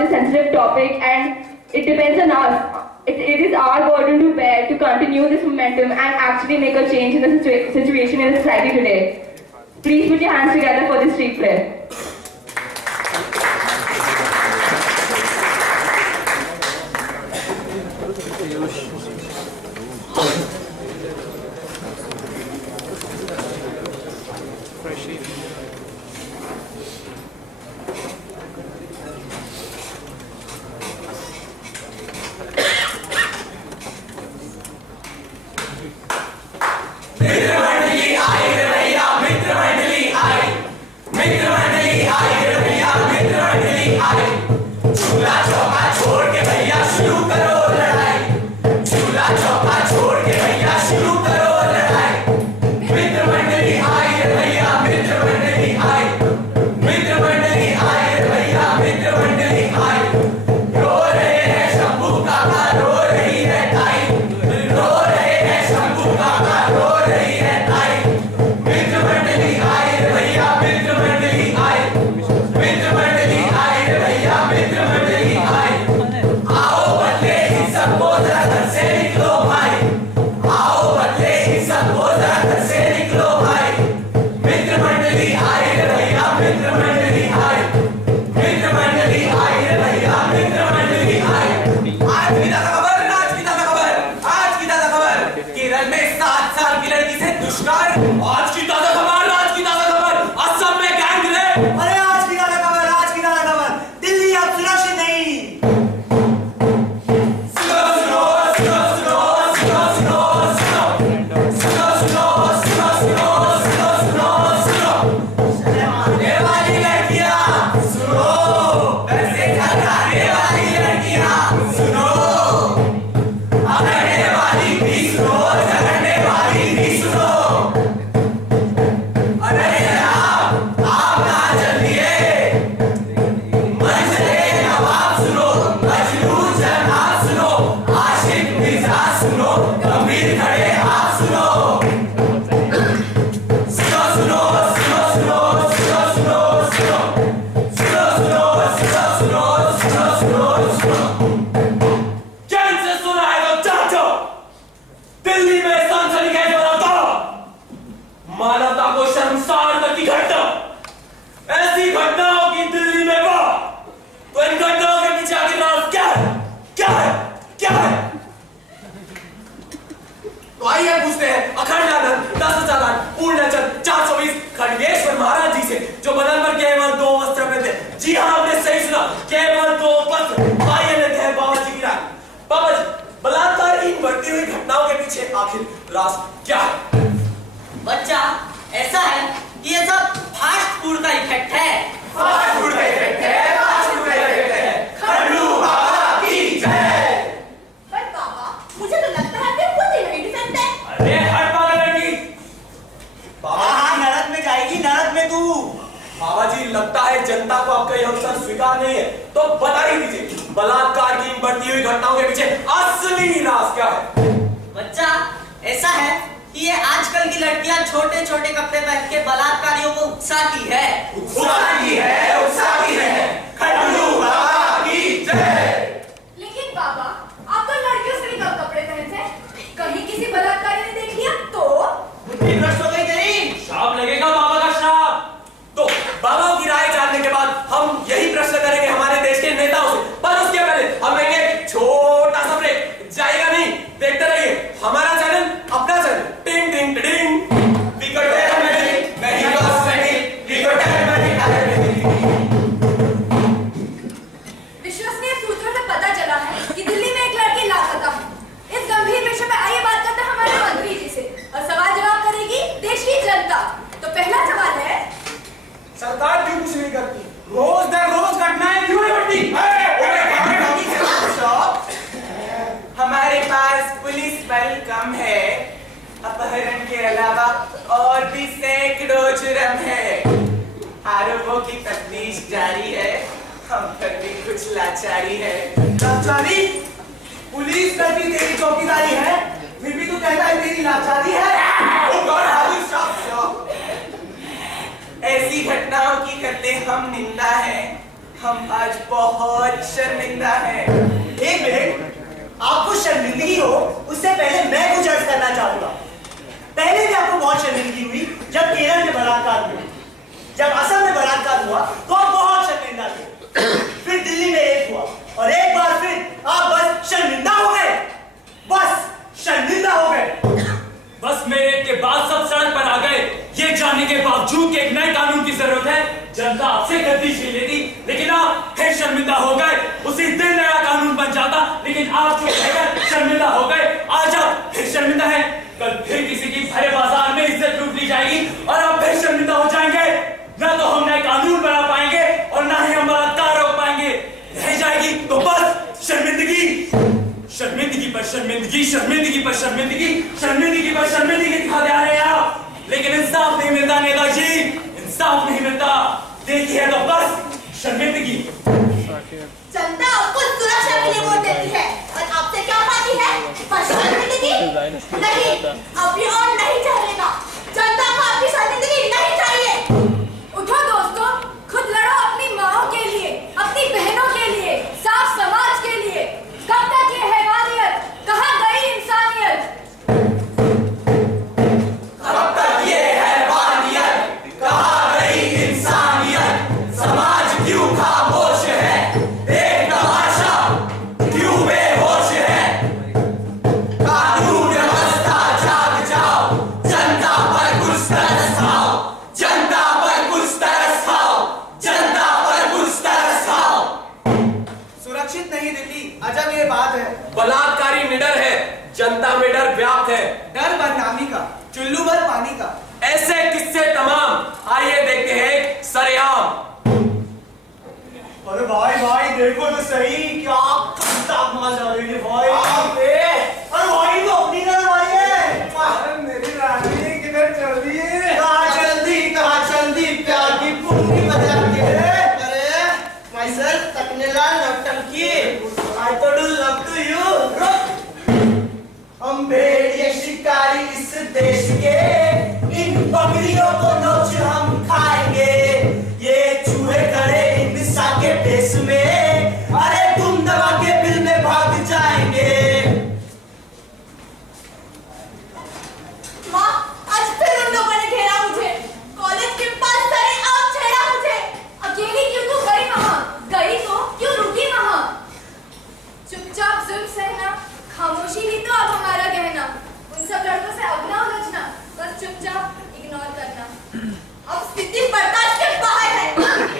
a sensitive topic, and it depends on us. It is our burden to bear to continue this momentum and actually make a change in the situation in the society today. Please put your hands together for this street prayer. Police करती तेरी चौकीदारी है, फिर भी तू कहता है तेरी लाचारी है। ऐसी घटनाओं की करते हम निंदा है, हम आज बहुत शर्मिंदा हैं। एक मिनट, आपको शर्मिंदगी हो उससे पहले मैं कुछ अर्ज करना चाहूंगा। पहले भी आपको बहुत शर्मिंदगी हुई जब केरल में बलात्कार हुआ, जब असम में बलात्कार हुआ तो आप बहुत शर्मिंदा थे। फिर दिल्ली में रेप हुआ और एक बार फिर आप बस शर्मिंदा हो गए, बस शर्मिंदा हो गए। बस मेरे के बाद सब सड़क पर आ गए, ये जानने के बावजूद कि एक नए कानून की जरूरत है। जनता आपसे गद्दी छीन लेती, लेकिन आप फिर शर्मिंदा हो गए। उसी दिन नया कानून बन जाता, लेकिन आप जो कहकर शर्मिंदा हो गए, आज आप फिर शर्मिंदा हैं। कल फिर किसी की भरे बाजार में इज्जत लूट ली जाएगी और आप फिर शर्मिंदा हो जाएंगे। ना तो हम नए कानून बना पाएंगे और ना ही हम बलात्कार रोक पाएंगे। रह जाएगी तो बस शर्मिंदगी, शर्मिंदगी पर शर्मिंदगी, शर्मिंदगी पर शर्मिंदगी, शर्मिंदगी पर शर्मिंदगी दिखा दे रहे हैं आप। लेकिन इंसाफ नहीं मिलता नेताजी, इंसाफ नहीं मिलता। देखी है तो बस शर्मिंदगी। जनता आपको सुरक्षा के लिए वोट देती है और आपसे क्या पाती है? बस शर्मिंदगी? नहीं, अभी और नहीं चलेगा। जनता को आपकी शर्मिंदगी नहीं चाहिए। उठो दोस्तों, खुद लड़ो अपनी माओं के लिए, अपनी बहनों के लिए, साफ समाज के लिए। कब तक ये हैवानियत? कहाँ गई इंसानियत? कब तक ये हैवानियत? कहाँ गई इंसानियत? समाज क्यों खामोश है? एक तमाशा क्यों बेहोश है? कानून व्यवस्था जाग जाओ, जनता पर कुछ तरस खाओ, जनता पर कुछ तरस खाओ, जनता पर कुछ तरस खाओ। सुरक्षित नहीं दिल्ली, अजब ये बात है। बलात्कारी निडर है, जनता में डर व्याप्त है। डर बदनामी का, चुल्लू भर पानी का। ऐसे किस्से तमाम आइए देखते हैं सरेआम। अरे भाई देखो तो सही, क्या खतरनाक मार जा रही है भाई। अरे भाई तो अपनी तरफ मारी है। अरे मेरी रानी किधर चल रही है? कहाँ चल दी प्यार की पूंगी बजा के। अरे myself तकनीलाल नौटंकी, I तो do love to you। हम भेड़िए शिकारी इस देश के, इन बकरियों को नोच हम खाएंगे। ये चूहे खड़े हिंसा के देश में, अरे तुम दबा के बिल में भाग जाएंगे। माँ, आज फिर उन लोगों ने घेरा मुझे। कॉलेज के पास सरेआम छेड़ा मुझे। अकेली क्यों तू गई वहां? गई तो क्यों रुकी वहां? चुपचाप जुल्म सहना, खामोशी ही तो अब हमारा कहना। उन सब लड़कों से अब ना उलझना, बस चुपचाप इग्नोर करना। अब स्थिति बर्दाश्त के बाहर है।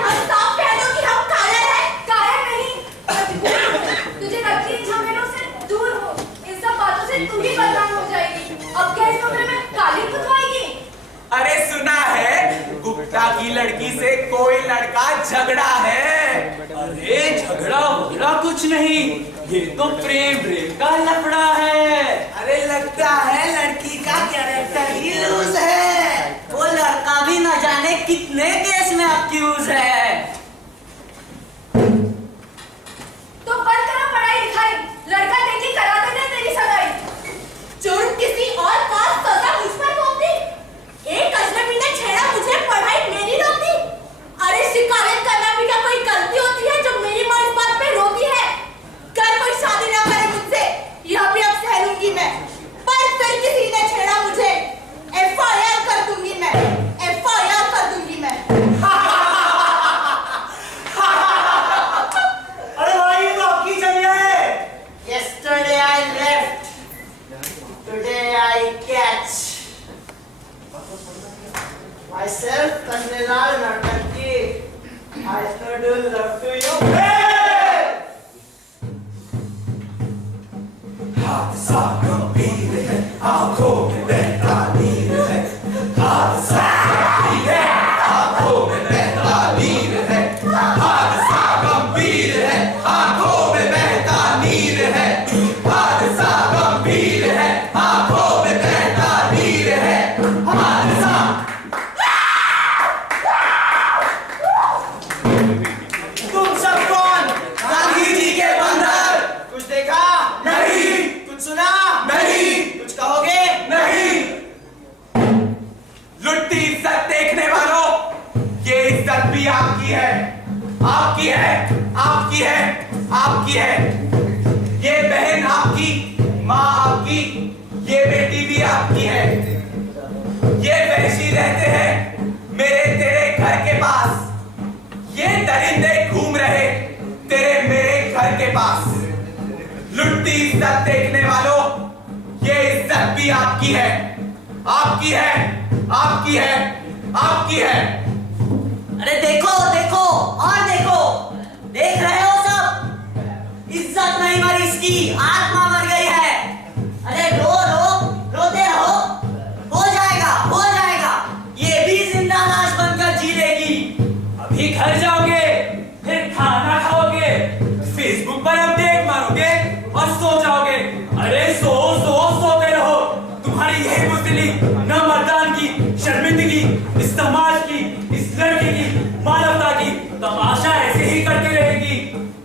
हम साफ कह दो कि हम कायर हैं। कायर नहीं, मजबूर हो। तुझे लगती है झमेलों से दूर हो, इन सब बातों से तू ही बदनाम हो जाएगी। अब क्या इस कमरे में कालीन कुतवाएगी? अरे सुना है गुप्ता की लड़की से कोई लड़का झगड़ा है। अरे झगड़ा कुछ नहीं, ये तो प्रेम का लफड़ा है। अरे लगता है लड़की का कैरेक्टर ही लूज है। वो लड़का भी न जाने कितने केस में अक्यूज है। तो बंद करो पढ़ाई लिखाई, लड़का देखी करा देना तेरी सगाई। जुर्म किसी और का, सजा मुझ पर थोप दी। एक अजनबी ने छेड़ा मुझे, पढ़ाई मेरी रोक दी। अरे शिकायत करना भी क्या कोई गलती होती है जो मेरी माँ इस बात पे रोती है? कर कोई शादी ना करे मुझसे, यह भी अब सह लूंगी मैं। पर फिर किसी ने छेड़ा मुझे, FIR कर दूंगी मैं, FIR कर दूंगी मैं। आपकी है, ये बहन आपकी, माँ आपकी, ये बेटी भी आपकी है। ये वैसी रहते हैं मेरे तेरे घर के पास, ये दरिंदे घूम रहे तेरे मेरे घर के पास। लुटती इज्जत देखने वालों, ये इज्जत भी आपकी है, आपकी है, आपकी है, आपकी है। अरे देखो देखो और देखो, देख रहे हो सब? इज्जत नहीं मरी, इसकी आत्मा मर गई है। अरे रो रो, रोते रहो, हो जाएगा, हो जाएगा। ये भी जिंदा लाश बनकर जी लेगी। अभी घर जाओगे, फिर खाना खाओगे, फेसबुक पर अपडेट मारोगे और सो जाओगे। अरे सो सो सोते रहो। तुम्हारी यही बुजदिली न मर्दान की, शर्मिंदगी, इस समाज की, इस लड़के की, मानवता की तमाशा ऐसे ही करती रहेगी।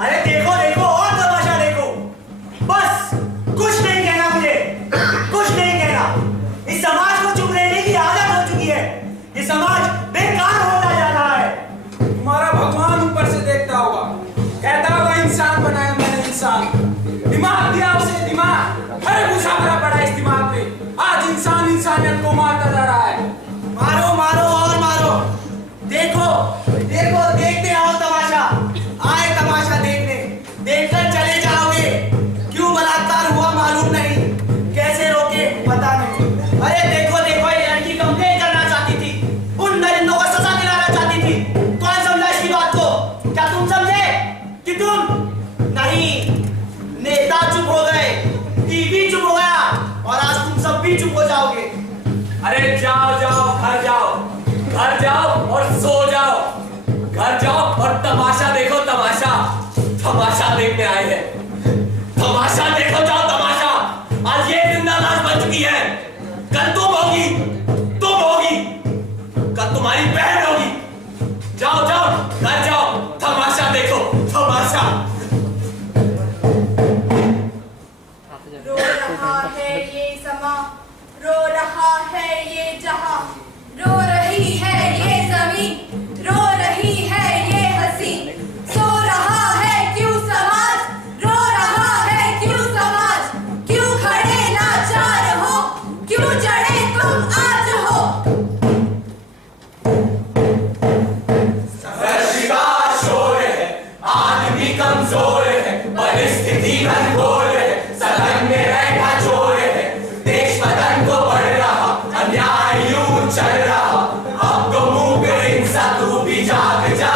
अरे देखो देखो और तमाशा देखो। बस कुछ नहीं कहना मुझे, कुछ नहीं कहना। इस समाज को चुप रहने की आदत हो चुकी है। ये समाज बेकार होता जा रहा है। तुम्हारा भगवान ऊपर से देखता होगा, कहता होगा इंसान बनाया मैंने इंसान, दिमाग दिया उसे दिमाग, हर भूसा भरा पड़ा इस दिमाग में। आज इंसान इंसानियत को मारता जा रहा है। मारो मारो और मारो। देखो देखो, देखते आओ तमाशा। आए तमाशा देखने, देखकर चले जाओगे। क्यों बलात्कार हुआ मालूम नहीं, कैसे रोके पता नहीं। अरे देखो देखो, ये लड़की कंप्लेन करना चाहती थी, उन दरिंदों को सजा दिलाना चाहती थी। कौन समझा इसकी बात को? क्या तुम समझे कि तुम नहीं? नेता चुप हो गए, टीवी चुप हो गया, और आज तुम सब भी चुप हो जाओगे। अरे जाओ जाओ, घर जाओ, घर जाओ और सो जाओ। घर जाओ और तमाशा देखो, तमाशा, तमाशा देखने आए हैं। तमाशा देखो, जाओ तमाशा। आज ये जिंदा लाश बन चुकी है, कल तुम होगी, तुम होगी, कल तुम्हारी बहन होगी। जाओ जाओ, घर जाओ, तमाशा देखो, तमाशा। रो रहा है ये समा, रो रहा है ये जहां, रो रही है ये जमीन, रो रही है ये हंसी। सो रहा है क्यों समाज, रो रहा है क्यों समाज। क्यों खड़े लाचार हो, क्यों जड़े तुम आज हो। संघर्ष का शोर है, आदमी कमजोर है, परिस्थिति घनघोर है, सदन में बैठा चोर है, देश बदन को बढ़ रहा, अन्याय यूं चल रहा। अब तो मुंह पे हिंसा, तू भी जाग जा।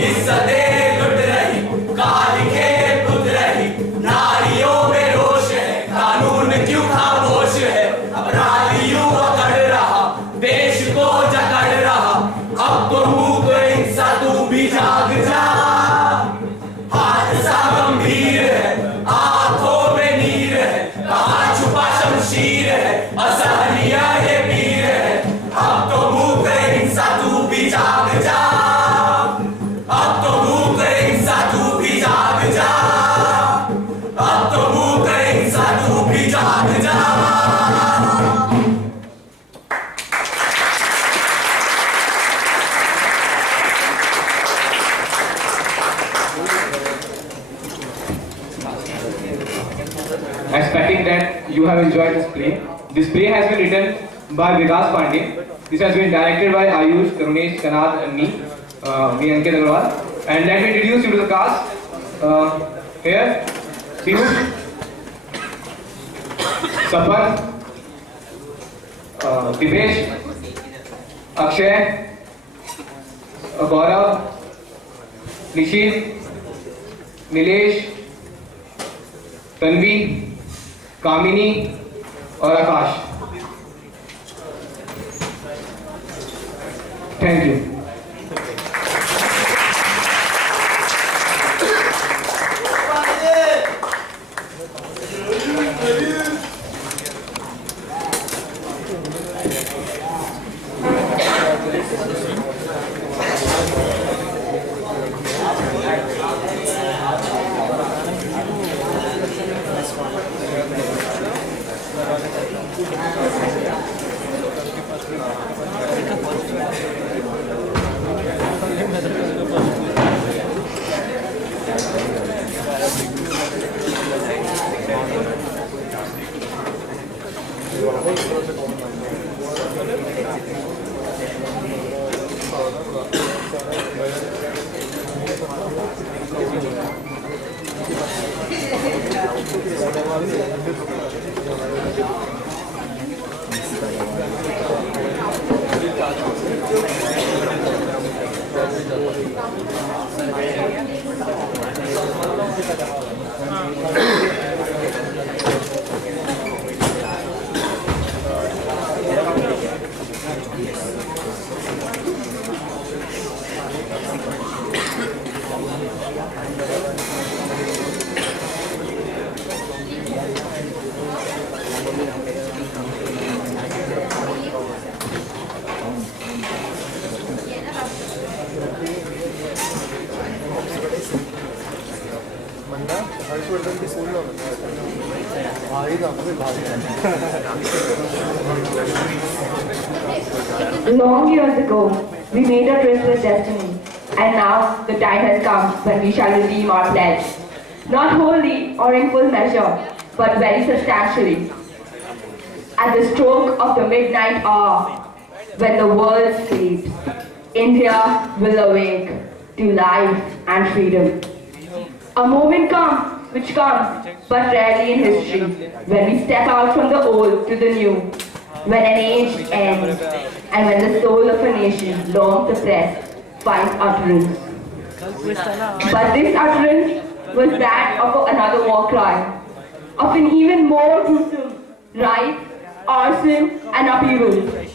इज्जतें लुट रही, कालिखे कुद रही, नारियों में रोष है, कानून क्यों खामोश है। अपराधी यूं अकड़ रहा, देश को जकड़ रहा। अब तो मुंह पे हिंसा, तू भी जाग जा। हादसा गंभीर है, आंखों में नीर है, कहाँ छुपा शमशीर है, असहनीय ये पीर है। अब तो मुंह पे हिंसा, तू भी जाग जा। अब तो मुंह पे हिंसा, तू भी जाग जा। अब तो मुंह पे हिंसा, तू भी जाग जा। Expecting that you have enjoyed this play. This play has been written by Vikas Pandey. This has been directed by Ayush, Karunesh, Kanad and me, Ankit Agarwal. And let me introduce you to the cast. Here, Piyush, Sapar, Dipesh, Akshay, Gaurav, Nishit, Nilesh, Tanvi, Kamini और Akash. Thank you. Long years ago, we made a tryst with destiny, and now the time has come when we shall redeem our pledge. Not wholly or in full measure, but very substantially. At the stroke of the midnight hour, when the world sleeps, India will awake to life and freedom. A moment comes, which comes but rarely in history, when we step out from the old to the new, when an age ends, and when the soul of a nation long suppressed finds utterance. But this utterance was that of another war cry, of an even more gruesome riot, arson, and upheaval.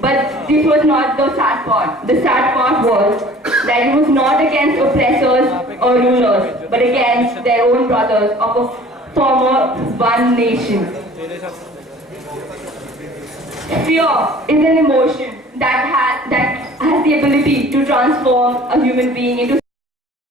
But this was not the sad part. The sad part was that it was not against oppressors or rulers, but against their own brothers of a former one nation. Fear is an emotion that has the ability to transform a human being into